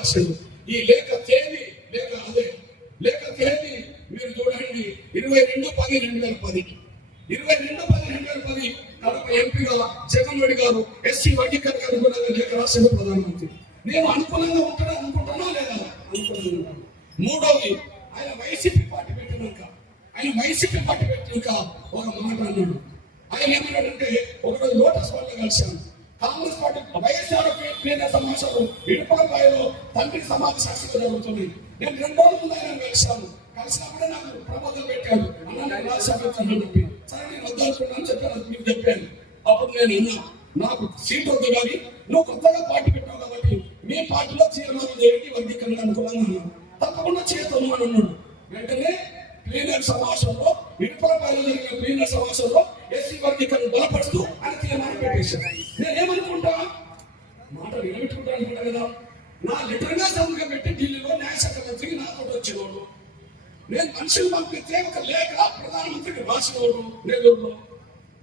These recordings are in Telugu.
రాశాడు ఈ లేఖ తేదీ లేఖ అదే. లేఖ తేదీ మీరు చూడండి ఇరవై రెండు పది రెండు వేల పది. ఇరవై రెండు పది రెండు వేల పది కడప ఎంపీగా జగన్ రెడ్డి గారు ఎస్సీ వర్గీకరణ అనుకూలంగా లేఖ రాశాడు ప్రధానమంత్రి. నేను అనుకూలంగా ఉంటాను అనుకుంటున్నా లేదా? అనుకుంటున్నాను. ఉంటాను మూడోది ఆయన వైసీపీ పార్టీ పెట్టినాక ఆయన వైసీపీ పార్టీ పెట్టినాక ఒక మాట అన్నాడు. ఆయన ఏమన్నాడంటే ఒకరోజు లోటస్ వల్ల కలిశాను. కాంగ్రెస్ పార్టీ వైఎస్ఆర్ ప్రియన సమావేశంలో ఇడుపాకాయలో తండ్రి సమాజ శాస్త్రం జరుగుతుంది. నేను రెండు రోజుల ముందు ఆయన కలిశాను కలిసినప్పుడే నాకు ప్రపోజల్ పెట్టాడు. అన్న నేను రాశాను చెప్పి సరే నేను వద్దాల్సుకున్నాను చెప్పాను మీకు చెప్పాను. అప్పుడు నేను విన్నా నాకు సీట్ వద్దు కానీ నువ్వు కొత్తగా పార్టీ పెట్టావు కాబట్టి మీ పార్టీలో చీరమాలు చేయండి వర్గీకరణ అనుకున్నాను అన్నాను తప్పకుండా చేస్తాను అని అన్నాడు. వెంటనే ప్లీనర్ సమావేశంలో ఇడుపులపాయలో జరిగిన ప్లీనర్ సమావేశంలో ఎస్సీ వర్గీకరణ బలపరుస్తూ అని తీర్మానం పెట్టేశాను నేనేమనుకుంటా? మాట నిలబెట్టుకుంటా అనుకుంటా కదా? నా లిటర్గా సంతకం పెట్టి ఢిల్లీలో న్యాయశాఖ మంత్రికి నాతో వచ్చినోడు. నేను మనుషులు పంపితే ఒక లేఖ ప్రధానమంత్రికి రాసినోడు నెల్లూరులో.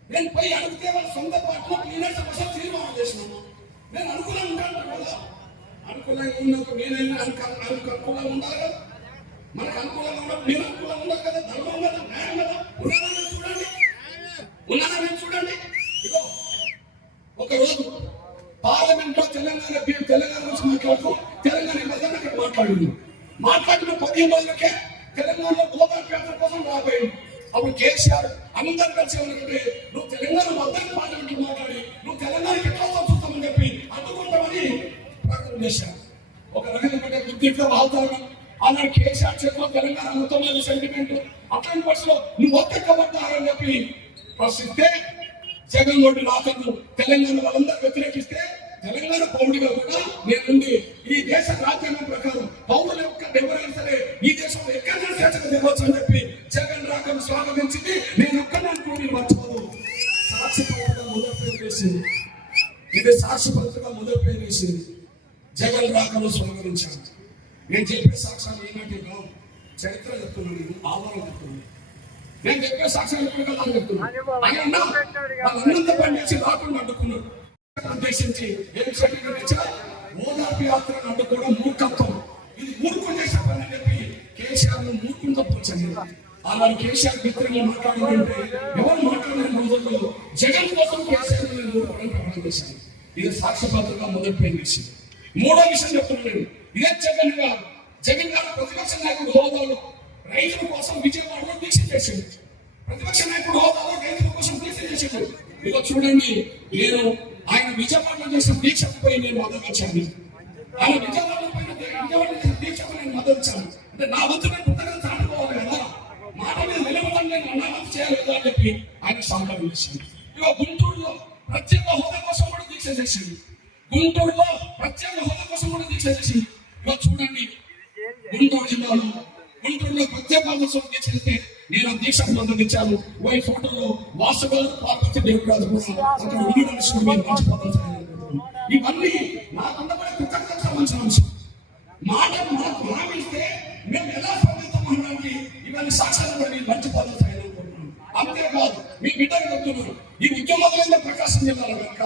నేను పోయి అడిగితే వాళ్ళ సొంత పార్టీలో క్లీనర్స్ కోసం తీర్మానం చేసినాను నేను అనుకూలంగా ఉంటాను కదా. అనుకూలంగా ఉన్నప్పుడు నేనైనా అనుకూలంగా ఉండాలి కదా. మనకు అనుకూలంగా ఉండదు నేను అనుకూలంగా ఉండదు కదా. ధర్మం కదా న్యాయం కదా. ఉన్నానా చూడండి. ఉన్నానా నేను చూడండి. ఇదో ఒక రోజు పార్లమెంట్లో తెలంగాణ బి- తెలంగాణ నుంచి మాట్లాడుతూ తెలంగాణ నిబంధన అక్కడ మాట్లాడింది. మాట్లాడిన పదిహేను రోజులకే తెలంగాణలో గోదావరి యాత్ర కోసం రాబోయింది. అప్పుడు కేసీఆర్ అందరు కలిసి ఉన్నటువంటి నువ్వు తెలంగాణ మద్దతు పార్లమెంట్ మాట్లాడి నువ్వు తెలంగాణకి ఎట్లా చూస్తామని చెప్పి అందుకుంటామని ప్రకటన చేశారు. ఒక రకంగా పెట్టే బుద్ధిగా వాతావరణం కేసీఆర్ చేతిలో తెలంగాణ మొత్తం సెంటిమెంట్ అట్లాంటి పరిస్థితిలో నువ్వు ఒక్క కబడ్డారని చెప్పి ప్రసిద్ధే జగన్ రెడ్డి రాకను తెలంగాణ వాళ్ళందరూ వ్యతిరేకిస్తే తెలంగాణ పౌరుడిగా కూడా నేనుండి ఈ దేశ రాజ్యాంగం ప్రకారం పౌరుల యొక్క ఎవరైనా సరే ఈ దేశంలో ఎక్కడైనా స్వేచ్ఛగా తిరగవచ్చు అని చెప్పి జగన్ రాకను స్వాగతించింది. నేను ఒక్కనే అనుకోని మర్చిపోదు సాక్షి పత్రిక మొదటి పేరు వేసింది ఇది సాక్షి పత్రిక మొదటి పేరు వేసింది జగన్ రాకను స్వాగతించాను. నేను చెప్పే సాక్ష్యాలు ఏంటంటే కావు చరిత్ర చెప్తున్నాను నేను ఆవరణ చెప్తున్నాను. నేను చెప్పే కదా అని చెప్తున్నాను ఆయన అన్నా, వాళ్ళందరితో పనిచేసి రాకుండా అడ్డుకున్నాడు ఉద్దేశించి ఏం చెప్పిన ఓదార్పు యాత్రను అడ్డుకోవడం మూర్ఖత్వం. ఇది మూర్ఖం చేసే పని అని చెప్పి కేసీఆర్ను మూర్ఖంతో పోల్చండి అలాంటి కేసీఆర్ మిత్రులు మాట్లాడిందంటే ఎవరు మాట్లాడిన రోజుల్లో జగన్ కోసం కేసీఆర్ ఊరుకోవడం ప్రమాణం చేశాను ఇది సాక్ష్యపత్రంగా మొదటి పేరు వేసింది మూడో విషయం చెప్తున్నాను ఇదే జగన్ గారు జగన్ గారు ప్రతిపక్ష నాయకుడు హోదాలో రైతుల కోసం విజయవాడలో దీక్ష చేసింది ప్రతిపక్ష నాయకుడు హోదాలో రైతుల కోసం దీక్ష చేసింది ఇక చూడండి నేను ఆయన విజయవాడలో చేసిన దీక్షపై నేను మద్దతు వచ్చాను ఆయన విజయవాడలో పైన విజయవాడ చేసిన దీక్షకు నేను మద్దతు ఇచ్చాను అంటే నా వద్ద నేను పుస్తకం చాటుకోవాలి కదా. మాట మీద నిలబడాలి నేను అనామతి చేయలేదు అని చెప్పి ఆయన సంకల్పం చేసింది ఇక గుంటూరులో ప్రత్యేక హోదా కోసం కూడా దీక్ష చేసింది గుంటూరులో ప్రత్యేక హోదా కోసం కూడా దీక్ష చేసింది ఇక చూడండి గుంటూరు జిల్లాలో గుంటూరులో ప్రత్యేక కోసం నేను దీక్ష పొందించాను వై ఫోటోలో వాసుగారు పార్వతి దేవురాజు కూడా అక్కడ ఉండడం విషయం మీరు మర్చిపోతారు ఇవన్నీ నాకు అందమైన కృతజ్ఞత సంబంధించిన అంశం మాట మాకు హామీస్తే మేము ఎలా స్పందిస్తాం అనడానికి ఇవన్నీ సాక్ష్యాలు కూడా మీరు మర్చిపోతారు అంతేకాదు మీ బిడ్డలు చెప్తున్నారు ఈ ఉద్యమంలో ప్రకాశం జిల్లాలో కనుక.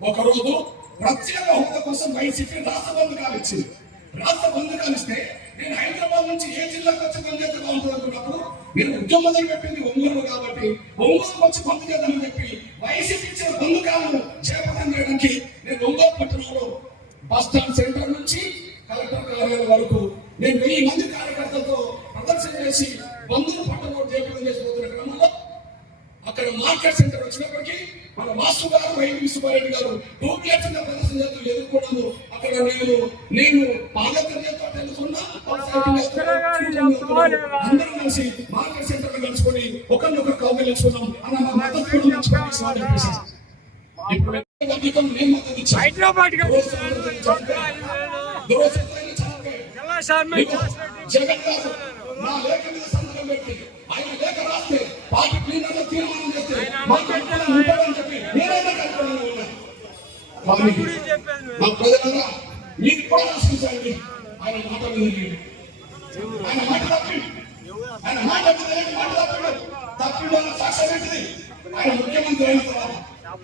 ఒకరోజు ప్రత్యేక హోదా కోసం వైసీపీ రాష్ట్ర బంధకాలు ఇచ్చింది. రాష్ట్ర బంధకాలు ఇస్తే నేను హైదరాబాద్ నుంచి ఏ జిల్లాకు వచ్చి బంద్ చేద్దాం అనుకున్నప్పుడు మీరు ఉద్యమం మొదలు పెట్టింది ఒంగోలు కాబట్టి ఒంగోలు వచ్చి బంద్ చేద్దామని చెప్పి వైసీపీ ఇచ్చిన బంధకాలను చేపట్టం చేయడానికి నేను ఒంగోలు పట్టణంలో బస్ స్టాండ్ సెంటర్ నుంచి కలెక్టర్ కార్యాలయం వరకు నేను వెయ్యి మంది కార్యకర్తలతో ప్రదర్శన చేసి బంధువులు పట్టణంలో చేపట్టం చేసిపోతున్న క్రమంలో అక్కడ మార్కెట్ సెంటర్ వచ్చినప్పటికీ మన మాస్టర్ గారు వైవి సుబ్బారెడ్డి గారు టూ వీలర్స్ ప్రదర్శన చేస్తూ ఎదుర్కొన్నాము. అక్కడ నేను నేను పాదయాత్ర చేస్తూ అందరం కలిసి మార్కెట్ సెంటర్లో కలుసుకొని ఒకరినొకరు కౌగిలించుకున్నాం అన్న మా మద్దతు కూడా ఉంచుకోండి సార్ అని చెప్పేసి. ఇప్పుడు అధికం నేను మద్దతు ఇచ్చాను. హైదరాబాద్కి దురదృష్టమైన చనిపోయాడు. ఎలా సార్ మీకు జగన్ గారు నా లేఖ మీద సంతకం పెట్టి ఆయన లేఖ రాస్తే పార్టీ క్లీనర్లో తీర్మానం చేస్తే మాకు అనుకూలంగా ఉంటుందని చెప్పి నేనైనా కనుక్కున్నాను ఉన్నా. కానీ చెప్పాను నా ప్రజలారా మీరు కూడా ఆశించండి ఆయన మాట వినండి ఆయన మాట తప్పండి ఆయన మాట వినండి, మాట తప్పడు తప్పుడు సాక్ష్యం ఏంటిది ఆయన ముఖ్యమంత్రి అయిన తర్వాత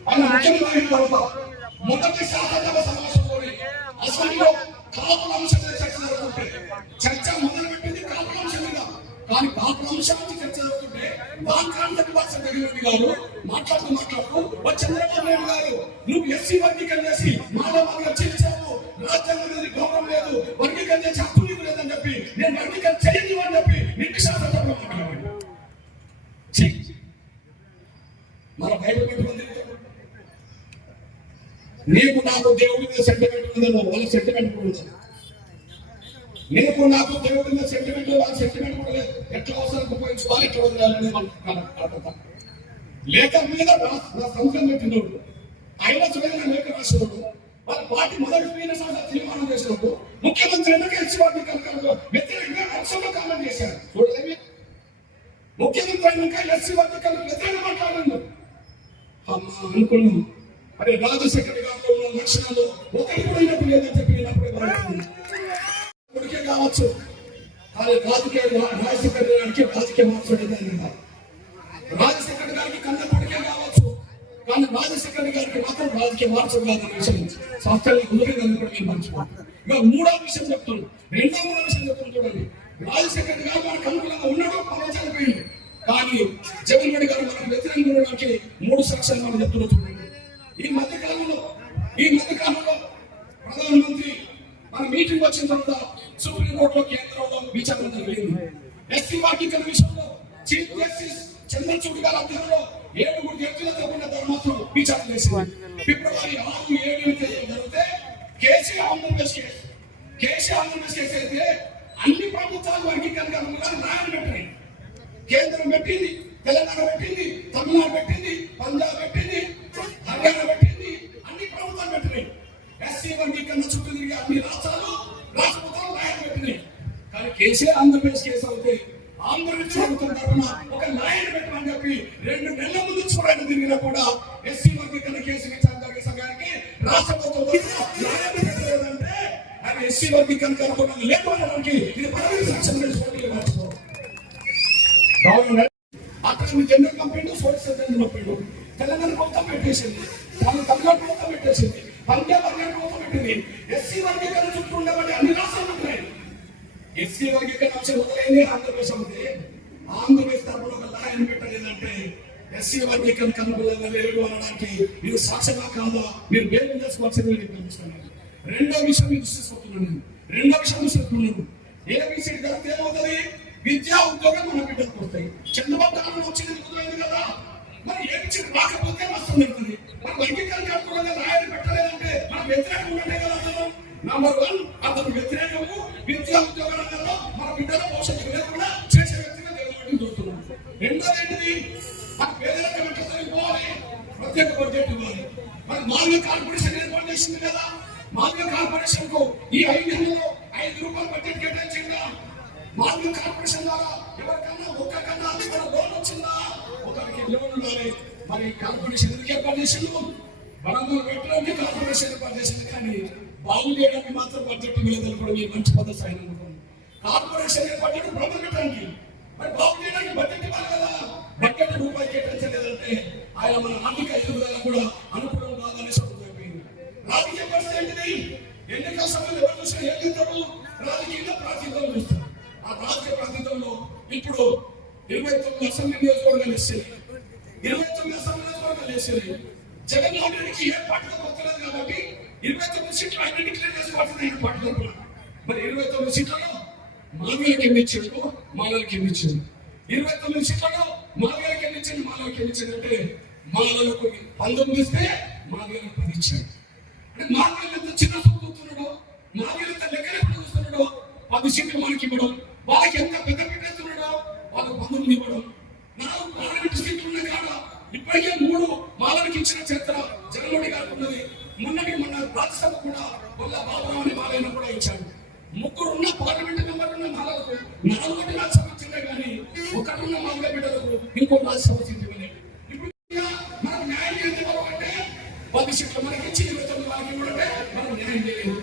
ఆయన ముఖ్యమంత్రి అయిన తర్వాత మొదటి శాసనసభ సమావేశంలో అసెంబ్లీలో కాపుల అంశం మీద చర్చ జరుగుతుంటే చర్చ మొదలు పెట్టింది కాపుల అంశం మీద కానీ కాపుల అంశం నుంచి చర్చ జరుగుతుంటే దాంట్లో నివాసం జగన్ గారు మాట్లాడుతూ మాట్లాడుతూ ఓ చంద్రబాబు నాయుడు గారు నువ్వు ఎస్సీ వర్గీకరణ చేసి మానవ చేశావు రాజ్యాంగం గౌరవం లేదు. వర్గీకరణ చేసి నేను వర్గీకరణ చేయను అని చెప్పి నిన్ను శాసనసభలో మాట్లాడాడు మన బైబిల్ పెట్టుకుంది. నీకు నాకు దేవుడి మీద సెంటిమెంట్ ఉందేమో వాళ్ళ సెంటిమెంట్ కూడా నీకు నాకు దేవుడి మీద సెంటిమెంట్ వాళ్ళ సెంటిమెంట్ కూడా లేదు. ఎట్లా అవసరం ఉపయోగించుకోవాలి ఎట్లా వదిలేయాలని మనకు లేఖ మీద నా- నా సంతకం పెట్టినోడు ఆయన సుఖంగా లేఖ రాసినోడు వాళ్ళ పార్టీ మొదటి పోయిన సంవత్సరం తీర్మానం చేసినప్పుడు ముఖ్యమంత్రి ఎందుకు ఇచ్చి వాటిని కనుక ముఖ్యమంత్రి అయినాక ఎస్సీ వర్గాలు ప్రధాన మాట్లాడండి అమ్మా అనుకున్నాం. అరే రాజశేఖర్ గారిలో ఉన్న లక్షణాలు ఒకటి పోయినప్పుడు లేదని చెప్పి నేను అప్పుడే బాధపడుతున్నాను. కొడుకే కావచ్చు. కానీ రాజకీయ రాజశేఖర్ గారికి రాజకీయ మార్చడం రాజశేఖర్ గారికి కన్న కొడుకే కావచ్చు. కానీ రాజశేఖర్ గారికి మాత్రం రాజకీయ మార్చడం కాదన్న విషయం. శాస్త్రాన్ని గురించి కూడా నేను మర్చిపోను. ఇక మూడో విషయం చెప్తున్నాను రెండో మూడో విషయం చెప్తున్నాను చూడండి రాజశేఖర్ గారు మనకు అనుకూలంగా ఉన్నాడు మనం చనిపోయింది కానీ జగన్ రెడ్డి గారు మనకు వ్యతిరేకంగా ఉండడానికి మూడు సాక్ష్యాలు మనం చెప్తున్నాం చూడండి ఈ మధ్య కాలంలో ఈ మధ్య కాలంలో ప్రధానమంత్రి మన మీటింగ్ వచ్చిన తర్వాత సుప్రీంకోర్టులో కేంద్రంలో విచారణ జరిగింది. ఎస్సీ వర్గీకరణ విషయంలో చీఫ్ జస్టిస్ చంద్రచూడ్ గారి అధ్యయనంలో ఏడుగురు జడ్జిలతో ఉన్న ధర్మాత్రం విచారణ చేసింది. ఫిబ్రవరి ఆరు ఏడు జరిగితే కేసీ ఆంధ్రప్రదేశ్ కేసు. కేసీ ఆంధ్రప్రదేశ్ కేసు అయితే అన్ని ప్రభుత్వాలు వర్గీకరణ అనుగుణంగా న్యాయం పెట్టినాయి కేంద్రం పెట్టింది. తెలంగాణ పెట్టింది తమిళనాడు పెట్టింది పంజాబ్ పెట్టింది హర్యానా పెట్టింది అన్ని ప్రభుత్వాలు పెట్టినాయి. ఎస్సీ కన్నా చుట్టూ తిరిగి అన్ని రాష్ట్రాలు రాష్ట్రపతులు నాయకులు పెట్టినాయి. కానీ కేసీఆర్ ఆంధ్రప్రదేశ్ కేసు అయితే ఆంధ్రప్రదేశ్ ప్రభుత్వం తరఫున ఒక నాయకుడు పెట్టమని చెప్పి రెండు నెలల ముందు చూడడానికి తిరిగినా కూడా ఎస్సీ వర్గీకరణ కేసు విచారణ సంఘానికి రాష్ట్ర ప్రభుత్వం అది ఎస్సీ వర్గీకరణ అనుకున్నది లేదు అనడానికి ఇది పదవి సాక్ష్యం చేసుకోవడానికి మార్చుకోవాలి ఎన్నో అక్కడ మీ జనరల్ సోర్స్ జనరల్ తెలంగాణ మొత్తం పెట్టేసింది. వాళ్ళు తమిళనాడు మొత్తం పెట్టేసింది. పంజాబ్ హర్యానా మొత్తం పెట్టింది. ఎస్సీ వర్గీకరణ చుట్టూ ఉండబట్టి అన్ని రాష్ట్రాలు ఉంటున్నాయి. ఎస్సీ వర్గీకరణ అంశం మొదలైంది ఆంధ్రప్రదేశ్ ఉంది. ఆంధ్రప్రదేశ్ తరపున ఒక లాయన్ పెట్టలేదంటే ఎస్సీ వర్గీకరణ కనుగొనగా లేదు అనడానికి మీరు సాక్ష్యంగా కాదా? మీరు వేరు చేసుకోవాల్సింది నేను కనిపిస్తున్నాను రెండో విషయం మీరు తీసుకొస్తున్నాను రెండో విషయం తీసుకొస్తున్నాను. ఏ విషయం జరిగితే ఏమవుతుంది? విద్యా ఉద్యోగం మన బిడ్డలకు వస్తాయి. చంద్రబాబు వచ్చింది కుదరదు కదా. మరి ఏ రాకపోతే నష్టం జరుగుతుంది మన వర్గీకరణ కనుగొనగా లాయర్ పెట్టలేదంటే మన వ్యతిరేకం ఉన్నట్టే కదా అతను నంబర్ వన్ అతను వ్యతిరేకము. విద్యా ఉద్యోగ రంగంలో మన బిడ్డల భవిష్యత్తు లేకుండా చేసే వ్యక్తిగా నిలబడి చూస్తున్నాం రెండోది ఏంటిది మన పేదలకు ఎట్లా సరిపోవాలి ప్రత్యేక బడ్జెట్ ఇవ్వాలి. మరి మాల్య కార్పొరేషన్ ఏర్పాటు చేసింది కదా. మాల్య కార్పొరేషన్కు ఈ ఐదు ఐదు రూపాయలు బడ్జెట్ కేటాయించిందా మాల్య కార్పొరేషన్ ద్వారా ఎవరికన్నా ఒక్కకన్నా మన లోన్ వచ్చిందా? ఒకరికి లోన్ ఉండాలి. మరి కార్పొరేషన్ ఎందుకు ఏర్పాటు చేసిండు వరంగల్ పెట్టడానికి కార్పొరేషన్ ఏర్పాటు చేసింది. కానీ బాగు చేయడానికి మాత్రం బడ్జెట్ ఇవ్వలేదని కూడా మీరు మంచి పద్ధతి ఆయన కార్పొరేషన్ ఏర్పాటు చేయడం ప్రభుత్వం పెట్టడానికి మరి బాగు చేయడానికి బడ్జెట్ ఇవ్వాలి కదా. బడ్జెట్ రూపాయి కేటాయించలేదంటే ఆయన మన ఆర్థిక ఎదుగుదల కూడా అనుకూలం కాదని చెప్పింది రాజకీయ పరిస్థితి ఏంటిది? ఎన్నికల సమయంలో ఎవరు చూసినా ఏం చేస్తారు రాజకీయంగా ఇప్పుడు ఇరవై తొమ్మిది అసెంబ్లీ నియోజకవర్గాలు ఇచ్చాయి ఇరవై తొమ్మిది అసెంబ్లీ నియోజకవర్గాలు వేసారు జగన్మోహన్ రెడ్డికి ఏ పార్టీలో కొత్తలేదు కాబట్టి ఇరవై తొమ్మిది సీట్లు ఆయన డిక్లేర్ చేసుకోవాల్సింది ఆయన పార్టీ మరి ఇరవై తొమ్మిది సీట్లలో మాలలకు ఎన్ని ఇచ్చిండు మాలలకు ఎన్ని ఇచ్చిండు ఇరవై తొమ్మిది సీట్లలో మాలలకు ఎన్ని ఇచ్చిండు మాలలకు ఎన్ని ఇచ్చిండు అంటే మాలలకు పంతొమ్మిది ఇస్తే మాలలకు పది ఇచ్చాడు అంటే మాలలు ఎంత చిన్న చూపు చూస్తున్నాడో ఎంత లెక్కలు ఎప్పుడు పది సీట్లు మనకి ఇవ్వడం వాళ్ళకి ఎంత పెద్ద పెట్టేస్తున్నాడో వాళ్ళకి పనులు ఇవ్వడం. నాలుగు పార్లమెంట్ సీట్లు ఉన్నది కాడ ఇప్పటికే మూడు మాలనికి ఇచ్చిన చరిత్ర జగన్మోహన్ గారికి ఉన్నది. మొన్నటి మొన్న రాజ్యసభ కూడా వల్ల బాబురావు అని మాలైన కూడా ఇచ్చాడు. ముగ్గురున్న పార్లమెంట్ మెంబర్లున్న ఉన్న నాలుగోటి రాజ్యసభ ఇచ్చిందే కానీ ఒకటున్న మామూలు బిడ్డలకు ఇంకో రాజ్యసభ సీట్ ఇప్పుడు ఇంకా న్యాయం చేయాలి అంటే పది సీట్లు మనకి ఇచ్చి ఇరవై తొమ్మిది వాళ్ళకి కూడా మనం న్యాయం చేయలేదు.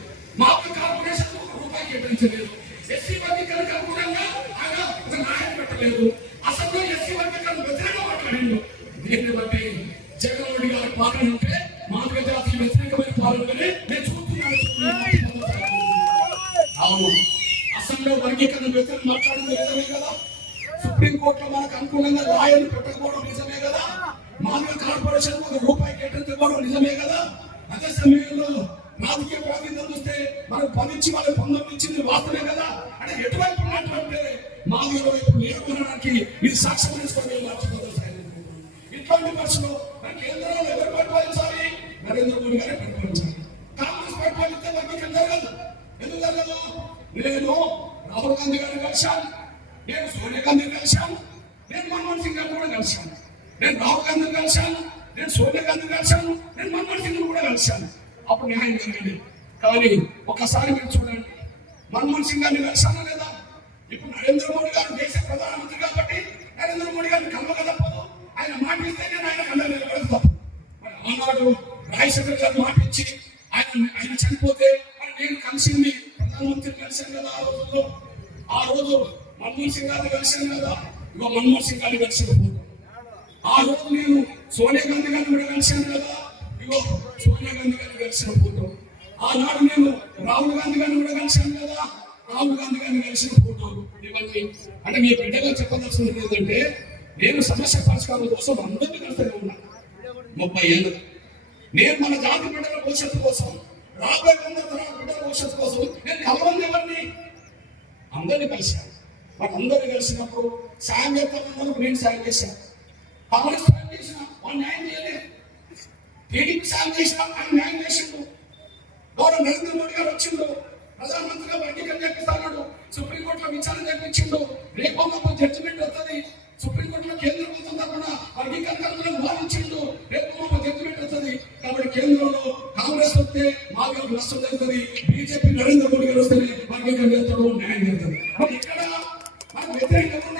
వర్గీకరణ మాట్లాడడం నిజమే కదా సుప్రీంకోర్టులో మనకు అనుకూలంగా లాయర్లు పెట్టకపోవడం నిజమే కదా? మానవ కార్పొరేషన్ ఒక రూపాయి ఇవ్వడం నిజమే కదా? అదే సమయంలో రాజకీయ ప్రాతినిధ్యం చూస్తే మనం పనిచ్చి వాళ్ళకి పంతొమ్మిది వాస్తవే కదా? అంటే ఎటువైపు ఉన్నటువంటి మానవ వైపు నేర్కొనడానికి ఇది సాక్ష్యం తీసుకొని మార్చుకోవాలి సార్. ఇట్లాంటి పరిస్థితుల్లో మన కేంద్రంలో ఎవరు పరిపాలించాలి? నరేంద్ర మోడీ గారే పరిపాలించాలి. కాంగ్రెస్ పరిపాలిస్తే వర్గీకరణ జరగదు. ఎందుకు జరగదు? నేను రాహుల్ గాంధీ గారిని కలిశాను నేను సోనియా గాంధీని కలిశాను నేను మన్మోహన్ సింగ్ గారిని కూడా కలిశాను నేను రాహుల్ గాంధీని కలిశాను. నేను సోనియా గాంధీని కలిశాను. నేను మన్మోహన్ సింగ్ కూడా కలిశాను. అప్పుడు న్యాయం జరిగింది. కానీ ఒకసారి మీరు చూడండి. మన్మోహన్ సింగ్ గారిని కలిశానా లేదా? ఇప్పుడు నరేంద్ర మోడీ గారు దేశ ప్రధానమంత్రి కాబట్టి నరేంద్ర మోడీ గారిని కలవక తప్పదు. ఆయన మాట ఇస్తే నేను ఆయన కళ్ళ నిలబెడతాను మరి ఆనాడు రాజశేఖర్ గారు మాట ఇచ్చి ఆయన ఆయన చనిపోతే మరి నేను కలిసింది ప్రధానమంత్రి కలిశాను కదా ఆ రోజుల్లో. ఆ రోజు మన్మోహన్ సింగ్ గారిని కలిశాను కదా. ఇగో మన్మోహన్ సింగ్ గారిని కలిసిపోతాను ఆ రోజు నేను సోనియా గాంధీ గారిని కూడా కలిశాను కదా. ఇగో సోనియా గాంధీ గారిని కలిసిన ఫోటో. ఆనాడు నేను రాహుల్ గాంధీ గారిని కూడా కలిశాను కదా. రాహుల్ గాంధీ గారిని కలిసిన ఫోటోలు ఇవన్నీ అంటే మీ బిడ్డగా చెప్పదలసింది ఏంటంటే నేను సమస్య పరిష్కారం కోసం అందరినీ కలిసి ఉన్నాను ముప్పై ఏళ్ళు. నేను మన జాతి బిడ్డల భవిష్యత్తు కోసం రాబోయే ముందు తరాల బిడ్డల భవిష్యత్తు కోసం నేను కలవంది ఎవరిని అందరినీ కలిశాను వాళ్ళందరినీ కలిసినప్పుడు సాయం చేస్తాను నేను సాయం చేశాను. కాంగ్రెస్ సాయం చేసిన వాళ్ళు న్యాయం చేయలేదు. టీడీపీ సాయం చేసిన ఆయన న్యాయం చేసిండు. గౌరవ నరేంద్ర మోడీ గారు వచ్చిండు. ప్రధానమంత్రిగా వర్గీకరణ చెప్పిస్తాడు సుప్రీంకోర్టులో విచారణ జరిపించిండు. రేపు మాకు జడ్జిమెంట్ వస్తుంది. సుప్రీంకోర్టులో కేంద్ర ప్రభుత్వం తరఫున వర్గీకరణ కనుక వాదించిండు రేపు మాకు జడ్జిమెంట్ వస్తుంది. కాబట్టి కేంద్రంలో కాంగ్రెస్ వస్తే మాకు నష్టం జరుగుతుంది. బీజేపీ నరేంద్ర మోడీ గారు వస్తేనే వర్గీకరణ చేస్తాడు న్యాయం జరుగుతుంది. ఇక్కడ మనకు వ్యతిరేకంగా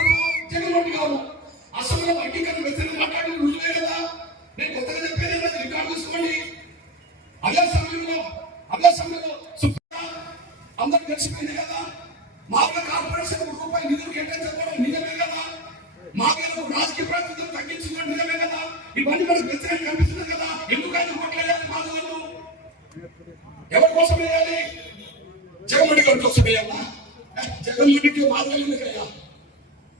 జగన్మోహన్కి మార్గం ఎందుకయ్యా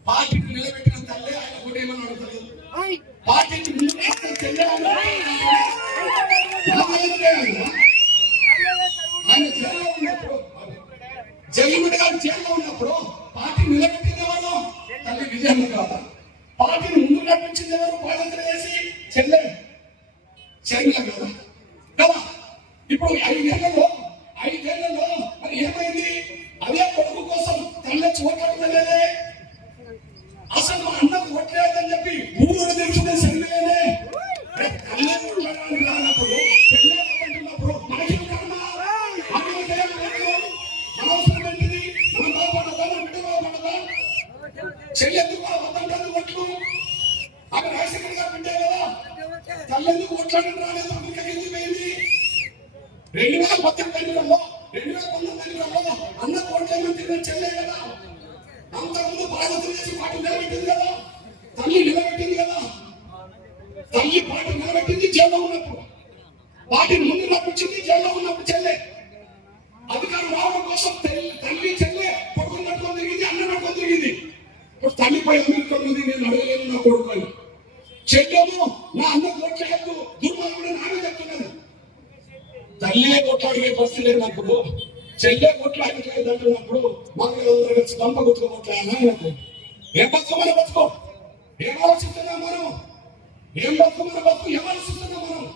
పార్టీని నిలబెట్టిన తల్లే ఆయన కూడా ఏమని అడుగుతుంది పార్టీని ఆయన జైల్లో ఉన్నప్పుడు జగన్మోహన్ గారు జైల్లో ఉన్నప్పుడు పార్టీ నిలబెట్టింది ఎవరు? తల్లి విజయమ్మ కాదు పార్టీని ముందు నడిపించింది ఎవరు? పాదయాత్ర చేసి చెల్లె. చెల్లె కదా. కదా. ఇప్పుడు ఐదేళ్ళలో ఐదేళ్ళలో మరి ఏమైంది? అన్న కోట్ల తిరిగిన చెల్లె కదా. అంతకుముందు బాధ్యతలు చేసి పార్టీ నిలబెట్టింది కదా. తల్లి నిలబెట్టింది కదా. తల్లి పార్టీ నిలబెట్టింది జైల్లో ఉన్నప్పుడు. వాటిని ముందు నడిపించింది జైల్లో ఉన్నప్పుడు చెల్లె. అధికారం రావడం కోసం తల్లి తల్లి చెల్లె కొడుకుని పట్టుకొని తిరిగింది అన్న పట్టుకొని తిరిగింది. ఇప్పుడు తల్లిపై అమెరికా ఉంది నేను అడగలేను నా కొడుకు చెల్లెము నా అన్న కోట్ల హక్కు దుర్మార్గుడు నామే చెప్తున్నది. తల్లినే కొట్లాడిగే పరిస్థితి లేదు నాకు చెయ్య కొట్లాడట్లేదు అంటున్నప్పుడు మనకి స్తంభ కలిసి గంప ఆయనకు ఏం బతుకమని బతుకో? ఏం ఆలోచిస్తున్నాం మనం? ఏం బతుకమని బతుకు? ఏం ఆలోచిస్తున్నాం మనం?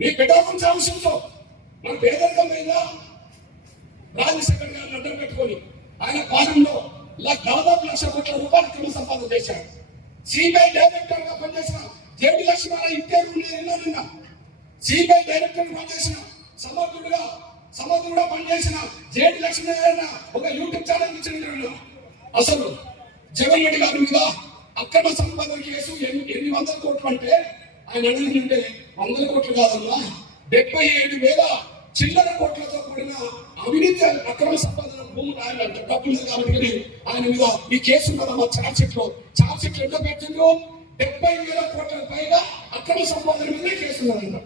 నీ బిడ్డ గురించి ఆలోచించు. మన పేదరికం మీద రాజశేఖర్ గారిని అడ్డం పెట్టుకొని ఆయన కాలంలో ఇలా దాదాపు లక్ష కోట్ల రూపాయలు క్రమ సంపాదన చేశాడు సిబిఐ డైరెక్టర్గా పనిచేసిన జేడి లక్ష్మణ ఇంటర్వ్యూ నిన్న సిబిఐ డైరెక్టర్ పనిచేసిన సమర్థుడుగా సమర్థుడుగా పనిచేసిన జేడి లక్ష్మణ ఒక యూట్యూబ్ ఛానల్ ఇచ్చిన అసలు జగన్ రెడ్డి గారి మీద అక్రమ సంపాదన కేసు ఎన్ని ఎన్ని వందల కోట్లు అంటే ఆయన అడిగిందంటే వందల కోట్లు కాదమ్మా. డెబ్బై ఏడు వేల చిల్లర కోట్లతో కూడిన అవినీతి అక్రమ సంపాదన భూములు ఆయన డబ్బులు కాబట్టి ఆయన మీద ఈ కేసు ఉన్నదమ్మా చార్జ్ షీట్లో చార్జ్ షీట్ ఎట్లా డెబ్బై వేల కోట్ల పైగా అక్రమ సంపాదన మీద కేసు ఉన్నదంట.